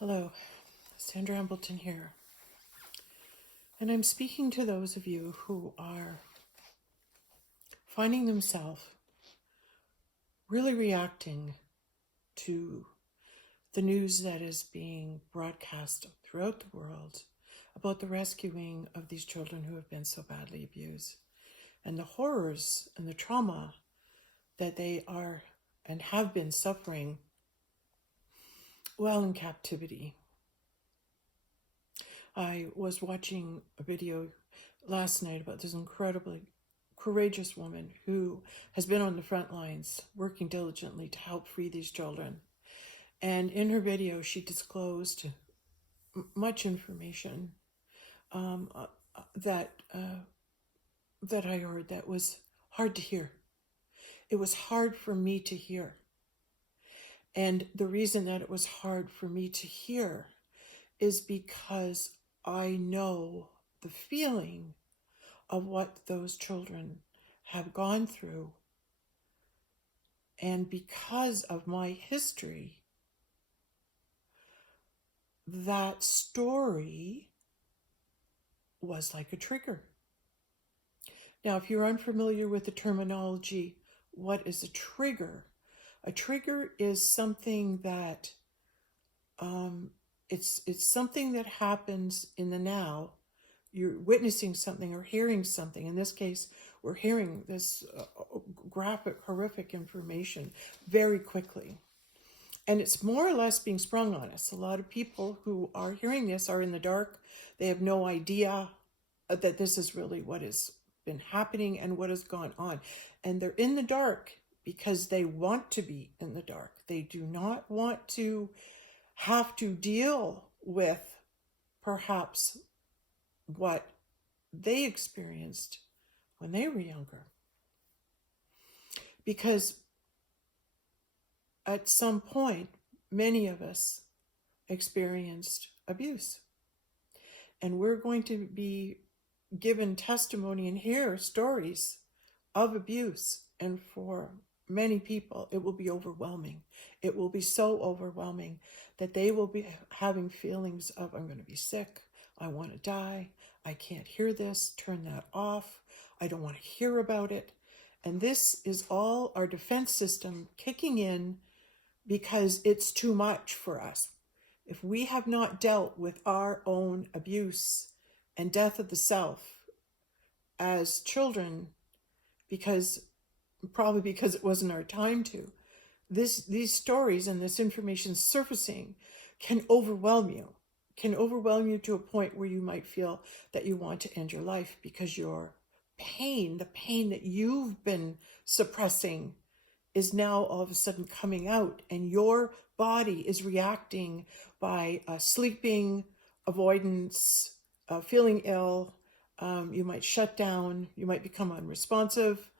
Hello, Sandra Embleton here. And I'm speaking to those of you who are finding themselves really reacting to the news that is being broadcast throughout the world about the rescuing of these children who have been so badly abused and the horrors and the trauma that they are and have been suffering while in captivity. I was watching a video last night about this incredibly courageous woman who has been on the front lines working diligently to help free these children. And in her video, she disclosed much information that I heard that was hard to hear. It was hard for me to hear. And the reason that it was hard for me to hear is because I know the feeling of what those children have gone through. And because of my history, that story was like a trigger. Now, if you're unfamiliar with the terminology, what is a trigger? A trigger is something that it's something that happens in the now. You're witnessing something or hearing something. In this case, we're hearing this graphic, horrific information very quickly. And it's more or less being sprung on us. A lot of people who are hearing this are in the dark. They have no idea that this is really what has been happening and what has gone on. And they're in the dark because they want to be in the dark. They do not want to have to deal with perhaps what they experienced when they were younger. Because at some point, many of us experienced abuse. And we're going to be given testimony and hear stories of abuse. And for many people, it will be overwhelming. It will be so overwhelming that they will be having feelings of, I'm going to be sick. I want to die. I can't hear this. Turn that off. I don't want to hear about it. And this is all our defense system kicking in because it's too much for us. If we have not dealt with our own abuse and death of the self as children, probably because it wasn't our time to, these stories and this information surfacing can overwhelm you to a point where you might feel that you want to end your life because your pain, the pain that you've been suppressing, is now all of a sudden coming out, and your body is reacting by sleeping, avoidance, feeling ill. You might shut down, you might become unresponsive,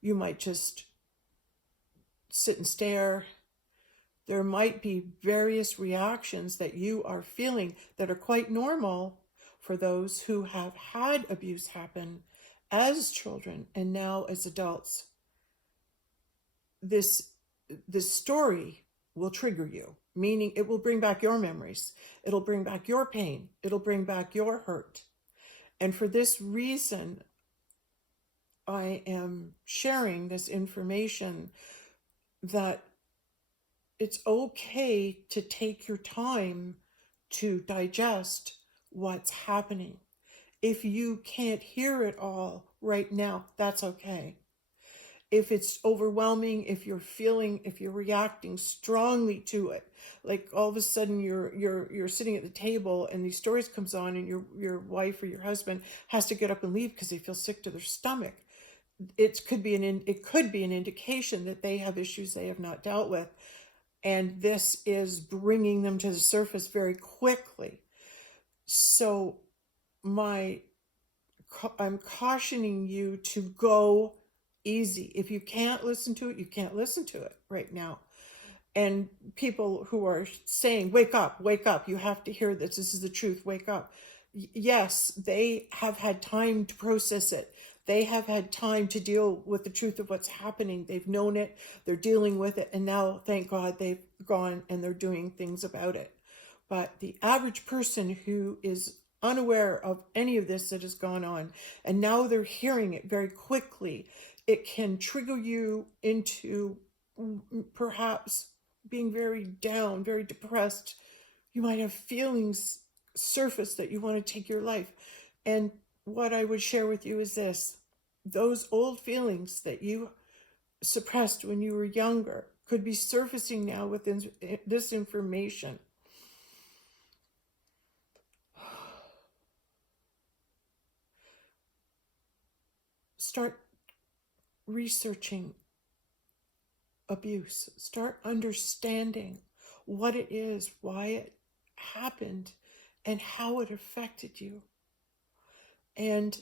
you might just sit and stare. There might be various reactions that you are feeling that are quite normal for those who have had abuse happen as children and now as adults. This story will trigger you, meaning it will bring back your memories. It'll bring back your pain. It'll bring back your hurt. And for this reason, I am sharing this information that it's okay to take your time to digest what's happening. If you can't hear it all right now, that's okay. If it's overwhelming, if you're reacting strongly to it, like all of a sudden you're sitting at the table and these stories comes on and your wife or your husband has to get up and leave because they feel sick to their stomach. It could be an indication that they have issues they have not dealt with. And this is bringing them to the surface very quickly. So I'm cautioning you to go easy. If you can't listen to it, you can't listen to it right now. And people who are saying, wake up, you have to hear this is the truth, wake up. Yes, they have had time to process it. They have had time to deal with the truth of what's happening. They've known it, they're dealing with it, and now, thank God, they've gone and they're doing things about it. But the average person who is unaware of any of this that has gone on, and now they're hearing it very quickly, it can trigger you into perhaps being very down, very depressed. You might have feelings surface that you want to take your life. And what I would share with you is this: those old feelings that you suppressed when you were younger could be surfacing now with this information. Start researching abuse. Start understanding what it is, why it happened, and how it affected you. And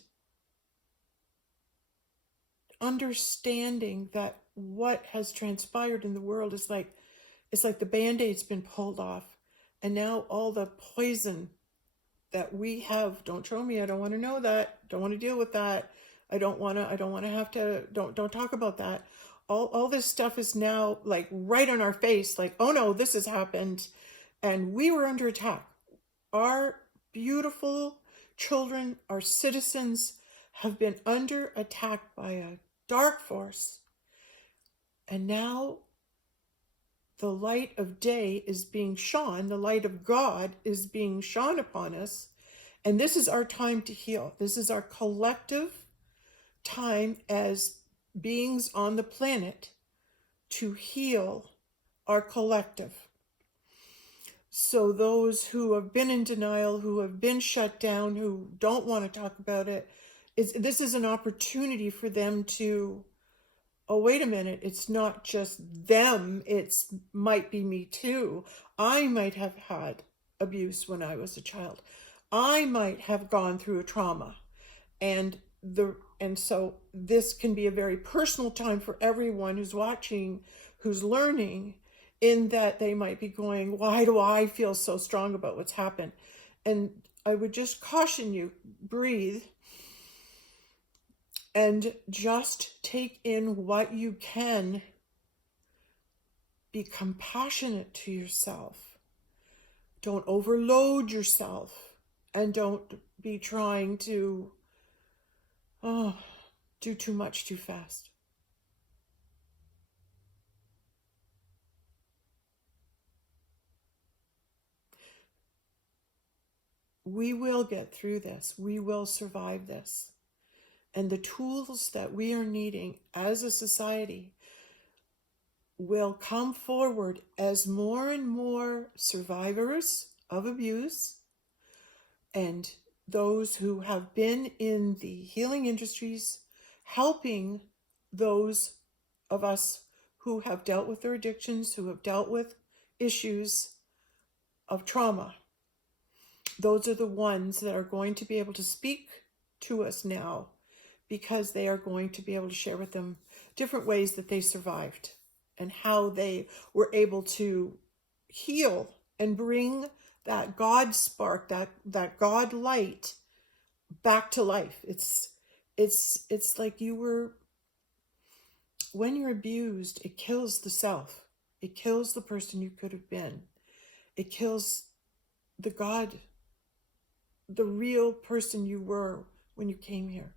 understanding that what has transpired in the world is like, it's like the Band-Aid's been pulled off, and now all the poison that we have, don't show me, I don't want to know that, don't want to deal with that, I don't want to have to, don't talk about that. All this stuff is now like right on our face, like, oh no, this has happened, and we were under attack. Our beautiful children, our citizens, have been under attack by a dark force, and now the light of day is being shone, the light of God is being shone upon us, and this is our time to heal. This is our collective time as beings on the planet to heal our collective. So those who have been in denial, who have been shut down, who don't want to talk about it, this is an opportunity for them to, oh, wait a minute, it's not just them, it's might be me too. I might have had abuse when I was a child. I might have gone through a trauma. And so this can be a very personal time for everyone who's watching, who's learning, in that they might be going, why do I feel so strong about what's happened? And I would just caution you, breathe, and just take in what you can. Be compassionate to yourself. Don't overload yourself, and don't be trying to do too much too fast. We will get through this. We will survive this. And the tools that we are needing as a society will come forward as more and more survivors of abuse and those who have been in the healing industries, helping those of us who have dealt with their addictions, who have dealt with issues of trauma. Those are the ones that are going to be able to speak to us now, because they are going to be able to share with them different ways that they survived and how they were able to heal and bring that God spark, that God light back to life. It's like when you're abused, it kills the self. It kills the person you could have been. It kills the God, the real person you were when you came here.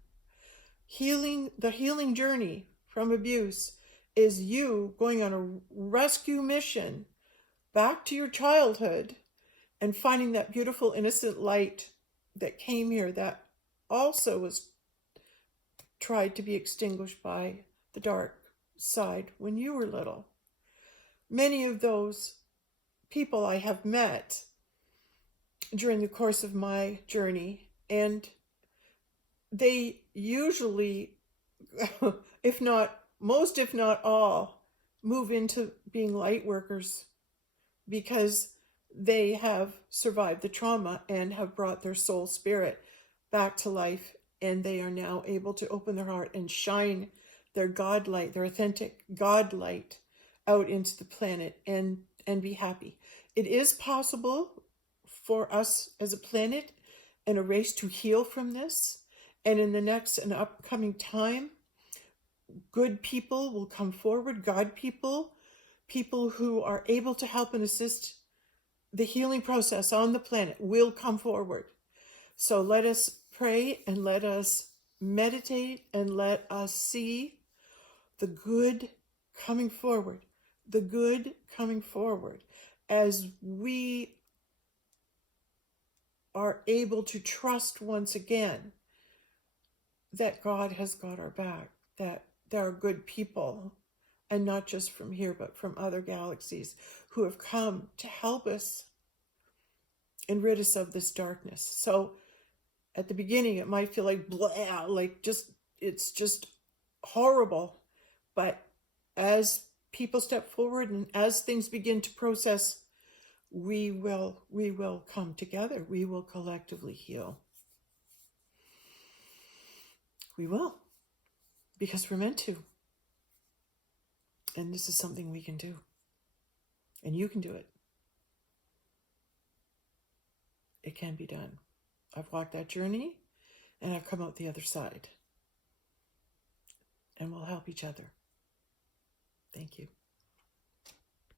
The healing journey from abuse is you going on a rescue mission back to your childhood and finding that beautiful, innocent light that came here that also was tried to be extinguished by the dark side when you were little. Many of those people I have met during the course of my journey, and they usually, if not most, if not all, move into being light workers because they have survived the trauma and have brought their soul spirit back to life, and they are now able to open their heart and shine their God light, their authentic God light out into the planet and be happy. It is possible for us as a planet and a race to heal from this. And in the next and upcoming time, good people will come forward, God people, people who are able to help and assist the healing process on the planet will come forward. So let us pray and let us meditate and let us see the good coming forward, the good coming forward as we are able to trust once again that God has got our back, that there are good people, and not just from here, but from other galaxies who have come to help us and rid us of this darkness. So at the beginning, it might feel like blah, like it's just horrible. But as people step forward and as things begin to process, we will come together. We will collectively heal. We will, because we're meant to. And this is something we can do. And you can do it. It can be done. I've walked that journey and I've come out the other side. And we'll help each other. Thank you.